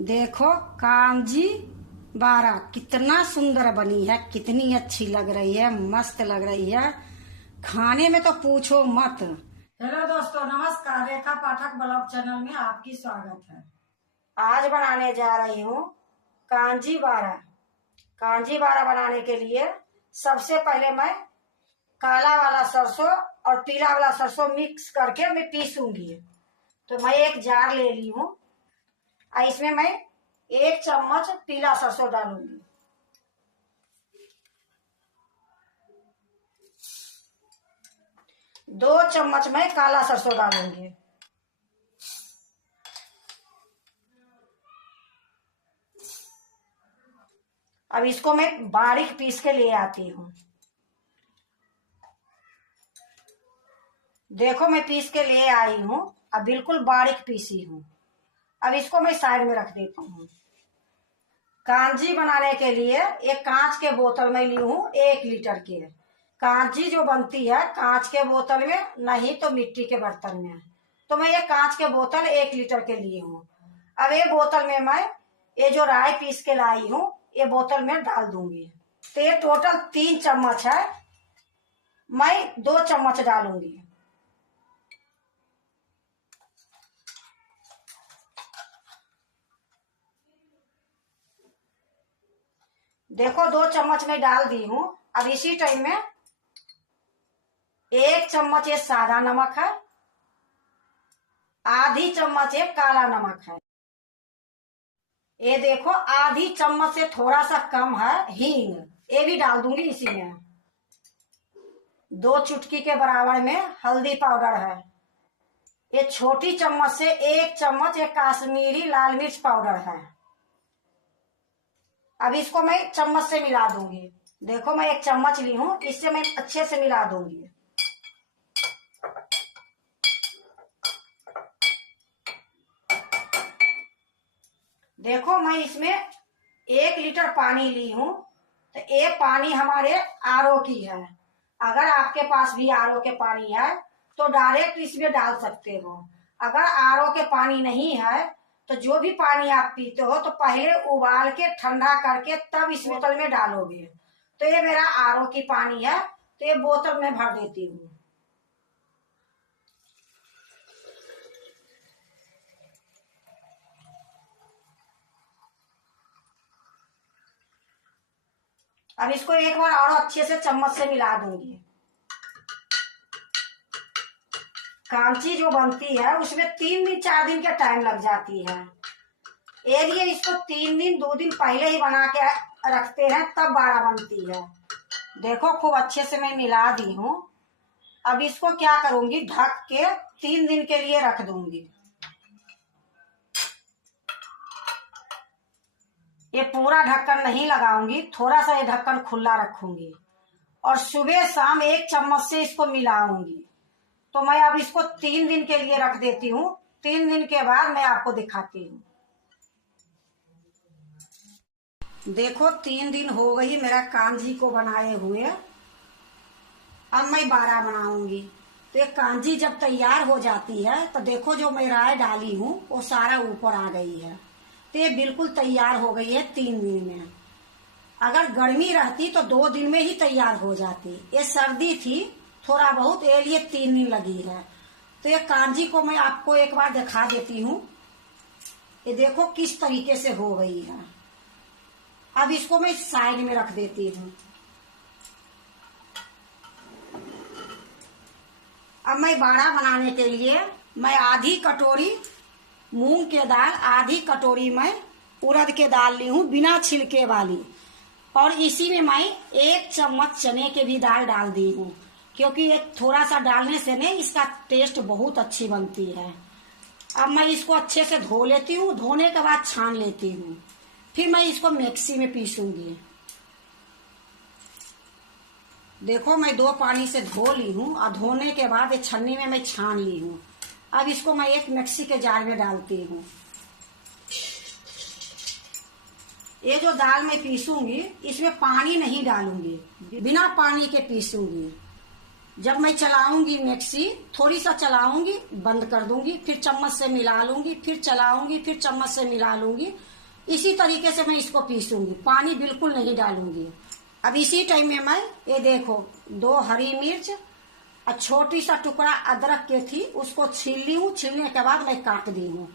देखो कांजी 12 कितना सुंदर बनी है, कितनी अच्छी लग रही है, मस्त लग रही है। खाने में तो पूछो मत। हेलो दोस्तों, नमस्कार। रेखा पाठक ब्लॉग चैनल में आपकी स्वागत है। आज बनाने जा रही हूँ कांजी 12। कांजी 12 बनाने के लिए सबसे पहले मैं काला वाला सरसों और पीला वाला सरसों मिक्स करके मैं पीसूंगी। तो मैं एक जार ले ली हूँ और इसमें मैं 1 चम्मच पीला सरसों डालूंगी। 2 चम्मच मैं काला सरसों डालूंगी। अब इसको मैं बारीक पीस के ले आती हूँ। देखो मैं पीस के ले आई हूँ, अब बिल्कुल बारीक पीसी हूँ। अब इसको मैं साइड में रख देती हूँ। कांजी बनाने के लिए एक कांच के बोतल में ली हूँ 1 लीटर के। कांजी जो बनती है कांच के बोतल में, नहीं तो मिट्टी के बर्तन में। तो मैं ये कांच के बोतल 1 लीटर के लिए हूँ। अब ये बोतल में मैं ये जो राई पीस के लाई हूँ ये बोतल में डाल दूंगी। तो ये टोटल 3 चम्मच है, मैं 2 चम्मच डालूंगी। देखो 2 चम्मच में डाल दी हूँ। अब इसी टाइम में 1 चम्मच ये सादा नमक है, आधी चम्मच ये काला नमक है। ये देखो आधी चम्मच से थोड़ा सा कम है हींग, ये भी डाल दूंगी इसी में। 2 चुटकी के बराबर में हल्दी पाउडर है। ये छोटी चम्मच से 1 चम्मच ये काश्मीरी लाल मिर्च पाउडर है। अब इसको मैं चम्मच से मिला दूंगी। देखो मैं 1 चम्मच ली हूँ, इससे मैं अच्छे से मिला दूंगी। देखो मैं इसमें 1 लीटर पानी ली हूँ। तो ये पानी हमारे आरओ की है। अगर आपके पास भी आरओ के पानी है तो डायरेक्ट इसमें डाल सकते हो। अगर आरओ के पानी नहीं है तो जो भी पानी आप पीते हो तो पहले उबाल के ठंडा करके तब इस बोतल में डालोगे। तो ये मेरा आरओ की पानी है, तो ये बोतल में भर देती हूँ। अब इसको एक बार और अच्छे से चम्मच से मिला दूंगी। कांची जो बनती है उसमें 3 दिन 4 दिन का टाइम लग जाती है। ये लिए इसको 3 दिन 2 दिन पहले ही बना के रखते हैं, तब 12 बनती है। देखो खूब अच्छे से मैं मिला दी हूँ। अब इसको क्या करूंगी, ढक के 3 दिन के लिए रख दूंगी। ये पूरा ढक्कन नहीं लगाऊंगी, थोड़ा सा ये ढक्कन खुला रखूंगी और सुबह शाम 1 चम्मच से इसको मिलाऊंगी। तो मैं अब इसको 3 दिन के लिए रख देती हूँ। 3 दिन के बाद मैं आपको दिखाती हूँ। देखो 3 दिन हो गई मेरा कांजी को बनाए हुए। अब मैं 12 बनाऊंगी। तो ये कांजी जब तैयार हो जाती है तो देखो जो मैं राय डाली हूँ वो सारा ऊपर आ गई है। तो ये बिल्कुल तैयार हो गई है 3 दिन में। अगर गर्मी रहती तो 2 दिन में ही तैयार हो जाती। ये सर्दी थी थोड़ा बहुत, ये लिए 3 दिन लगी है। तो ये कांजी को मैं आपको एक बार दिखा देती हूँ। ये देखो किस तरीके से हो गई है। अब इसको मैं साइड में रख देती हूँ। अब मैं 12 बनाने के लिए मैं आधी कटोरी मूंग के दाल, आधी कटोरी मैं उड़द के दाल ली हूँ बिना छिलके वाली, और इसी में मैं 1 चम्मच चने के भी दाल डाल दी हूँ, क्योंकि ये थोड़ा सा डालने से ने इसका टेस्ट बहुत अच्छी बनती है। अब मैं इसको अच्छे से धो लेती हूँ, धोने के बाद छान लेती हूँ, फिर मैं इसको मिक्सी में पीसूंगी। देखो मैं 2 पानी से धो ली हूँ और धोने के बाद ये छन्नी में मैं छान ली हूँ। अब इसको मैं एक मिक्सी के जार में डालती हूँ। ये जो दाल मैं पीसूंगी इसमें पानी नहीं डालूंगी, बिना पानी के पीसूंगी। जब मैं चलाऊंगी मिक्सी, थोड़ी सा चलाऊंगी, बंद कर दूंगी, फिर चम्मच से मिला लूंगी, फिर चलाऊंगी, फिर चम्मच से मिला लूंगी। इसी तरीके से मैं इसको पीसूंगी, पानी बिल्कुल नहीं डालूंगी। अब इसी टाइम में मैं ये देखो 2 हरी मिर्च और छोटी सा टुकड़ा अदरक के थी, उसको छील ली हूँ। छीलने के बाद मैं काट दी हूँ।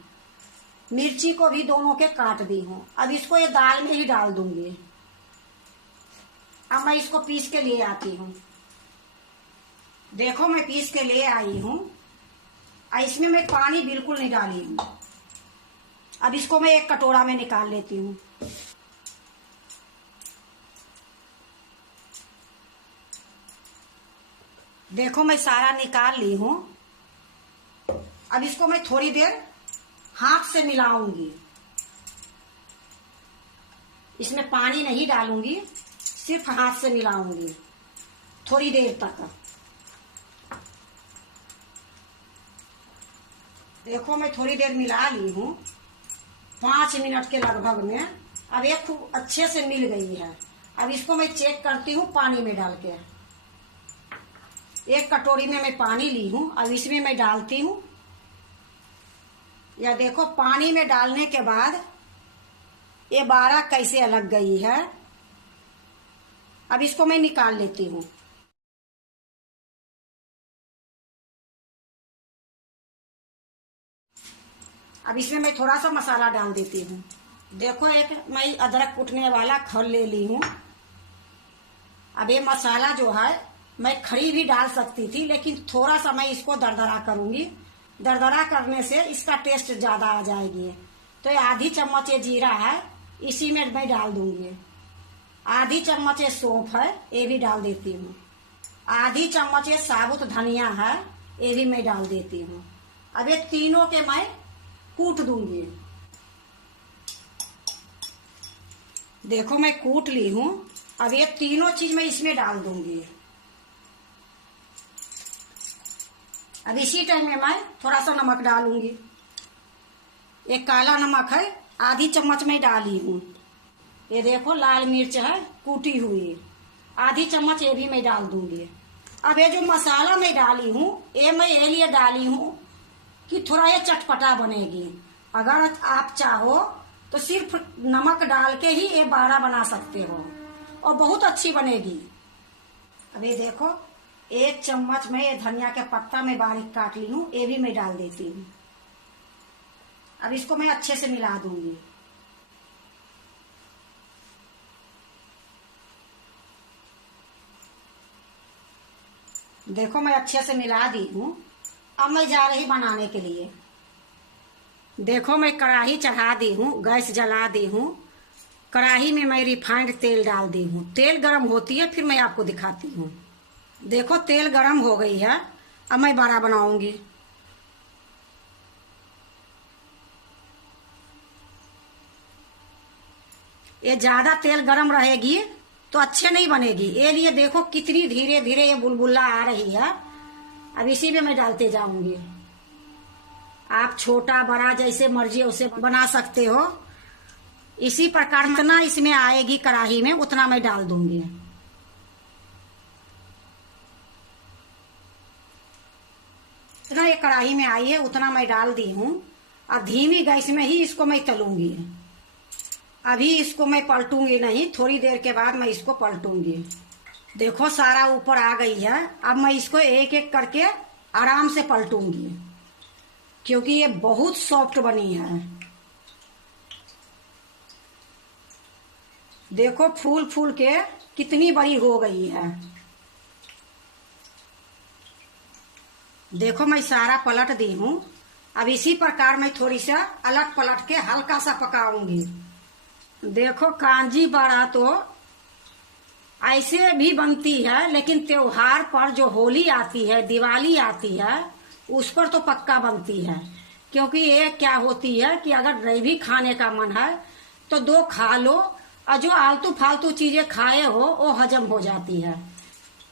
मिर्ची को भी दोनों के काट दी हूँ। अब इसको ये दाल में ही डाल दूंगी। अब मैं इसको पीस के लिए आती हूँ। देखो मैं पीस के ले आई हूँ। इसमें मैं पानी बिल्कुल नहीं डाली हूँ। अब इसको मैं एक कटोरा में निकाल लेती हूँ। देखो मैं सारा निकाल ली हूँ। अब इसको मैं थोड़ी देर हाथ से मिलाऊंगी। इसमें पानी नहीं डालूंगी, सिर्फ हाथ से मिलाऊंगी थोड़ी देर तक। देखो मैं थोड़ी देर मिला ली हूँ, 5 मिनट के लगभग में। अब ये खूब अच्छे से मिल गई है। अब इसको मैं चेक करती हूँ पानी में डाल के। एक कटोरी में मैं पानी ली हूँ। अब इसमें मैं डालती हूँ। या देखो पानी में डालने के बाद ये बारा कैसे अलग गई है। अब इसको मैं निकाल लेती हूँ। अब इसमें मैं थोड़ा सा मसाला डाल देती हूँ। देखो एक मैं अदरक कूटने वाला खल ले ली हूँ। अब ये मसाला जो है मैं खड़ी भी डाल सकती थी, लेकिन थोड़ा सा मैं इसको दरदरा करूंगी। दरदरा करने से इसका टेस्ट ज्यादा आ जाएगी। तो ये आधी चम्मच ये जीरा है, इसी में मैं डाल दूंगी। आधी चम्मच ये सौंफ है, ये भी डाल देती हूँ। आधी चम्मच ये साबुत धनिया है, ये भी मैं डाल देती हूँ। अब ये तीनों के मैं कूट दूंगी। देखो मैं कूट ली हूँ। अब ये तीनों चीज मैं इसमें डाल दूंगी। अब इसी टाइम में मैं थोड़ा सा नमक डालूंगी। एक काला नमक है, आधी चम्मच में डाली हूँ। ये देखो लाल मिर्च है कूटी हुई, आधी चम्मच ये भी मैं डाल दूंगी। अब ये जो मसाला मैं डाली हूँ, ये मैं ये लिए डाली हूँ कि थोड़ा ये चटपटा बनेगी। अगर आप चाहो तो सिर्फ नमक डाल के ही ये बारा बना सकते हो और बहुत अच्छी बनेगी। अब ये देखो 1 चम्मच में ये धनिया के पत्ता में बारीक काट ली हूँ, ये भी मैं डाल देती हूँ। अब इसको मैं अच्छे से मिला दूंगी। देखो मैं अच्छे से मिला दी हूँ। अब मैं जा रही बनाने के लिए। देखो मैं कढ़ाई चढ़ा दी हूँ, गैस जला दी हूँ। कढ़ाई में मैं रिफाइंड तेल डाल दी हूँ। तेल गरम होती है फिर मैं आपको दिखाती हूँ। देखो तेल गरम हो गई है। अब मैं बड़ा बनाऊंगी। ये ज्यादा तेल गरम रहेगी तो अच्छे नहीं बनेगी। ये लिए देखो कितनी धीरे धीरे ये बुलबुला आ रही है। अब इसी में मैं डालते जाऊंगी। आप छोटा बड़ा जैसे मर्जी उसे बना सकते हो। इसी प्रकार जितना इसमें आएगी कढ़ाई में उतना मैं डाल दूंगी। जितना ये कढ़ाई में आई है उतना मैं डाल दी हूँ। अब धीमी गैस में ही इसको मैं तलूंगी। अभी इसको मैं पलटूंगी नहीं, थोड़ी देर के बाद मैं इसको पलटूंगी। देखो सारा ऊपर आ गई है। अब मैं इसको एक एक करके आराम से पलटूंगी, क्योंकि ये बहुत सॉफ्ट बनी है। देखो फूल फूल के कितनी बड़ी हो गई है। देखो मैं सारा पलट दी हूँ। अब इसी प्रकार मैं थोड़ी सा अलग पलट के हल्का सा पकाऊंगी। देखो कांजी बड़ा तो ऐसे भी बनती है, लेकिन त्योहार पर जो होली आती है, दिवाली आती है, उस पर तो पक्का बनती है। क्योंकि ये क्या होती है कि अगर नहीं भी खाने का मन है तो 2 खा लो, और जो आलतू फालतू चीजें खाए हो वो हजम हो जाती है।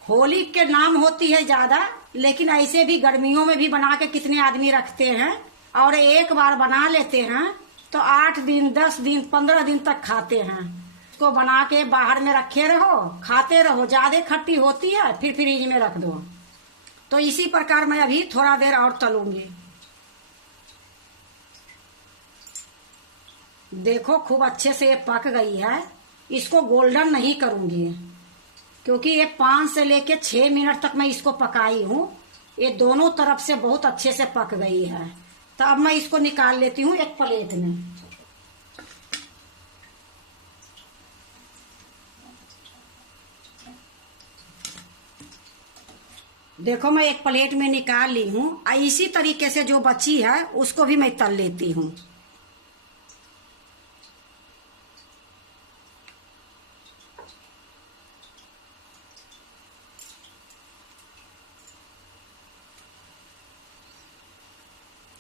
होली के नाम होती है ज्यादा, लेकिन ऐसे भी गर्मियों में भी बना के कितने आदमी रखते हैं, और एक बार बना लेते हैं तो 8 दिन 10 दिन 15 दिन तक खाते हैं। इसको बना के बाहर में रखे रहो, खाते रहो। ज्यादा खट्टी होती है फिर फ्रिज में रख दो। तो इसी प्रकार मैं अभी थोड़ा देर और तलूंगी। देखो खूब अच्छे से ये पक गई है। इसको गोल्डन नहीं करूंगी क्योंकि ये 5 से लेके 6 मिनट तक मैं इसको पकाई हूँ। ये दोनों तरफ से बहुत अच्छे से पक गई है। तो अब मैं इसको निकाल लेती हूँ एक प्लेट में। देखो मैं एक प्लेट में निकाल ली हूँ। इसी तरीके से जो बची है उसको भी मैं तल लेती हूँ।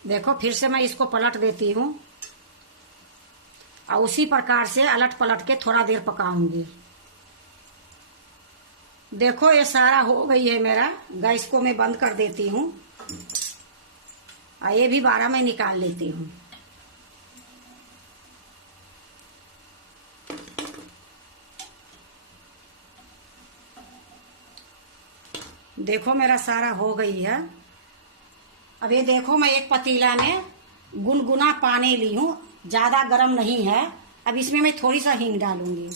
देखो फिर से मैं इसको पलट देती हूँ और उसी प्रकार से अलट पलट के थोड़ा देर पकाऊंगी। देखो ये सारा हो गई है मेरा। गैस को मैं बंद कर देती हूँ और ये भी 12 में निकाल लेती हूँ। देखो मेरा सारा हो गई है। अब ये देखो मैं एक पतीला में गुनगुना पानी ली हूँ, ज्यादा गर्म नहीं है। अब इसमें मैं थोड़ी सा हींग डालूंगी।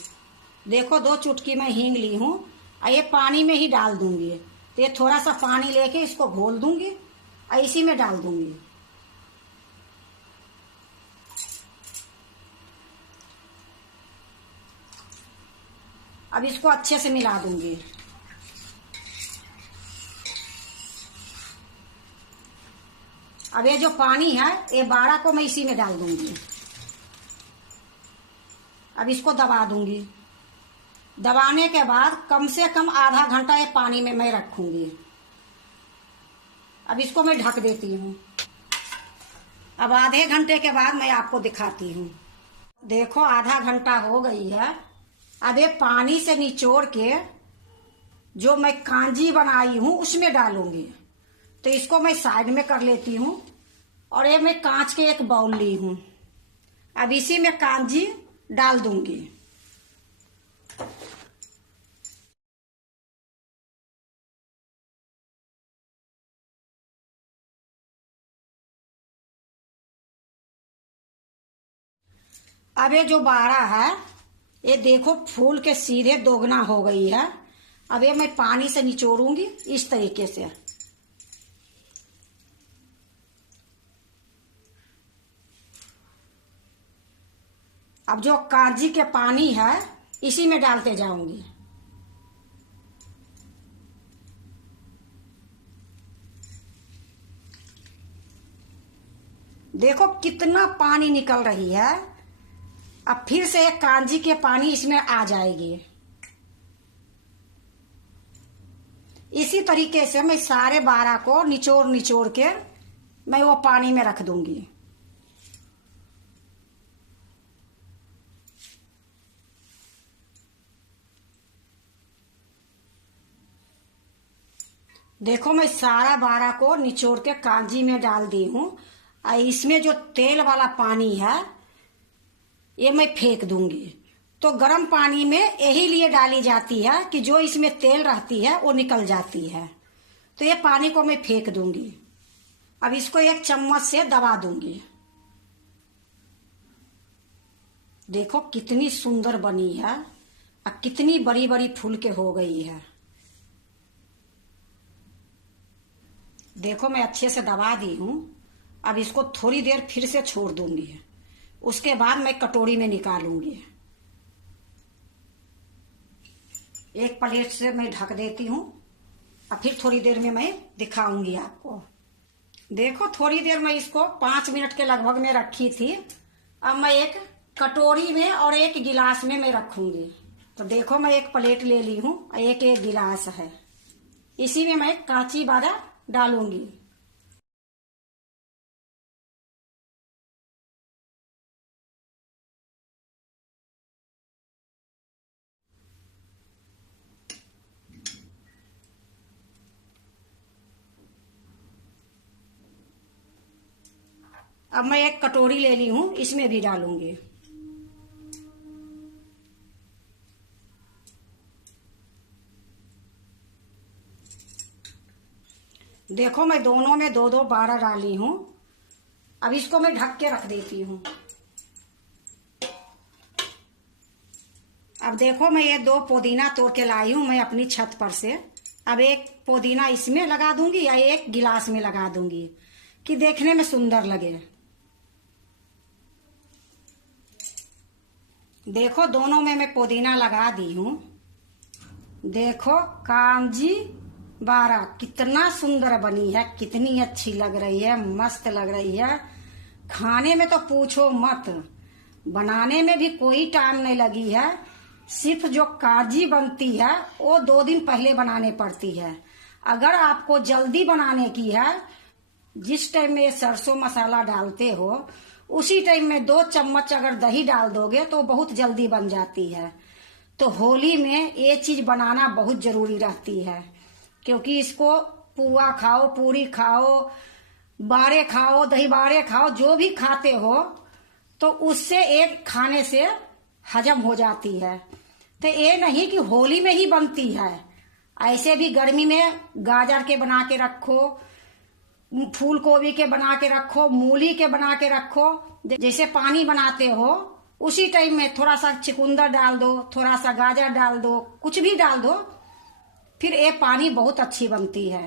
देखो 2 चुटकी मैं हींग ली हूँ और ये पानी में ही डाल दूंगी। तो ये थोड़ा सा पानी लेके इसको घोल दूंगी और इसी में डाल दूंगी। अब इसको अच्छे से मिला दूंगी। अब ये जो पानी है ये 12 को मैं इसी में डाल दूंगी। अब इसको दबा दूंगी। दबाने के बाद कम से कम आधा घंटा ये पानी में मैं रखूंगी। अब इसको मैं ढक देती हूँ। अब आधे घंटे के बाद मैं आपको दिखाती हूँ। देखो आधा घंटा हो गई है। अब ये पानी से निचोड़ के जो मैं कांजी बनाई हूँ उसमें डालूंगी। तो इसको मैं साइड में कर लेती हूँ और ये मैं कांच के एक बाउल ली हूँ। अब इसी में कांजी डाल दूंगी। अब ये जो 12 है ये देखो फूल के सीधे दोगुना हो गई है। अब ये मैं पानी से निचोड़ूंगी इस तरीके से। अब जो कांजी के पानी है इसी में डालते जाऊंगी। देखो कितना पानी निकल रही है। अब फिर से एक कांजी के पानी इसमें आ जाएगी। इसी तरीके से मैं सारे 12 को निचोड़ निचोड़ के मैं वो पानी में रख दूंगी। देखो मैं सारा 12 को निचोड़ के कांजी में डाल दी हूँ। इसमें जो तेल वाला पानी है ये मैं फेंक दूंगी। तो गर्म पानी में यही लिए डाली जाती है कि जो इसमें तेल रहती है वो निकल जाती है। तो ये पानी को मैं फेंक दूंगी। अब इसको एक चम्मच से दबा दूंगी। देखो कितनी सुंदर बनी है और कितनी बड़ी बड़ी फूल के हो गई है। देखो मैं अच्छे से दबा दी हूँ। अब इसको थोड़ी देर फिर से छोड़ दूंगी। उसके बाद मैं कटोरी में निकालूंगी। एक प्लेट से मैं ढक देती हूँ और फिर थोड़ी देर में मैं दिखाऊंगी आपको। देखो थोड़ी देर मैं इसको 5 मिनट के लगभग में रखी थी। अब मैं एक कटोरी में और एक गिलास में मैं रखूंगी। तो देखो मैं एक प्लेट ले ली हूँ और एक गिलास है। इसी में मैं कांची बादाम डालूंगी। अब मैं एक कटोरी ले ली हूँ, इसमें भी डालूंगी। देखो मैं दोनों में दो दो बारह डाली हूँ। अब इसको मैं ढक के रख देती हूँ। अब देखो मैं ये दो पुदीना तोड़ के लाई हूँ मैं अपनी छत पर से। अब एक पुदीना इसमें लगा दूंगी या एक गिलास में लगा दूंगी कि देखने में सुंदर लगे। देखो दोनों में मैं पुदीना लगा दी हूँ। देखो कांजी 12 कितना सुंदर बनी है, कितनी अच्छी लग रही है, मस्त लग रही है। खाने में तो पूछो मत, बनाने में भी कोई टाइम नहीं लगी है। सिर्फ जो कांजी बनती है वो 2 दिन पहले बनाने पड़ती है। अगर आपको जल्दी बनाने की है, जिस टाइम में सरसों मसाला डालते हो उसी टाइम में 2 चम्मच अगर दही डाल दोगे तो बहुत जल्दी बन जाती है। तो होली में ये चीज बनाना बहुत जरूरी रहती है, क्योंकि इसको पुआ खाओ, पूरी खाओ, बारे खाओ, दही बारे खाओ, जो भी खाते हो तो उससे एक खाने से हजम हो जाती है। तो ये नहीं कि होली में ही बनती है, ऐसे भी गर्मी में गाजर के बना के रखो, फूल गोभी के बना के रखो, मूली के बना के रखो। जैसे पानी बनाते हो उसी टाइम में थोड़ा सा चुकंदर डाल दो, थोड़ा सा गाजर डाल दो, कुछ भी डाल दो, फिर ये पानी बहुत अच्छी बनती है।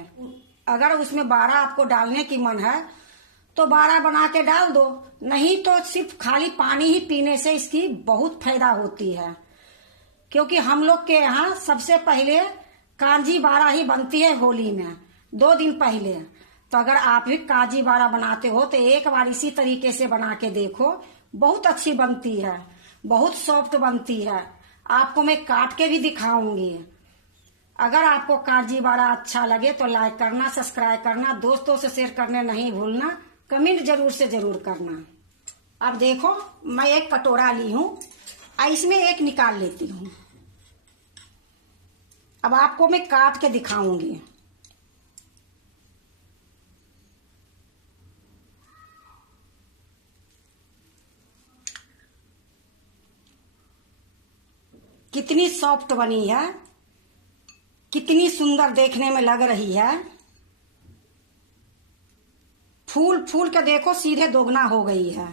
अगर उसमें 12 आपको डालने की मन है तो 12 बना के डाल दो, नहीं तो सिर्फ खाली पानी ही पीने से इसकी बहुत फायदा होती है। क्योंकि हम लोग के यहाँ सबसे पहले कांजी 12 ही बनती है होली में, 2 दिन पहले। तो अगर आप भी कांजी 12 बनाते हो तो एक बार इसी तरीके से बना के देखो, बहुत अच्छी बनती है, बहुत सॉफ्ट बनती है। आपको मैं काट के भी दिखाऊंगी। अगर आपको कांजी 12 अच्छा लगे तो लाइक करना, सब्सक्राइब करना, दोस्तों से शेयर करने नहीं भूलना, कमेंट जरूर से जरूर करना। अब देखो मैं एक कटोरा ली हूँ, इसमें एक निकाल लेती हूँ। अब आपको मैं काट के दिखाऊंगी। कितनी सॉफ्ट बनी है, कितनी सुंदर देखने में लग रही है। फूल फूल के देखो सीधे दोगुना हो गई है।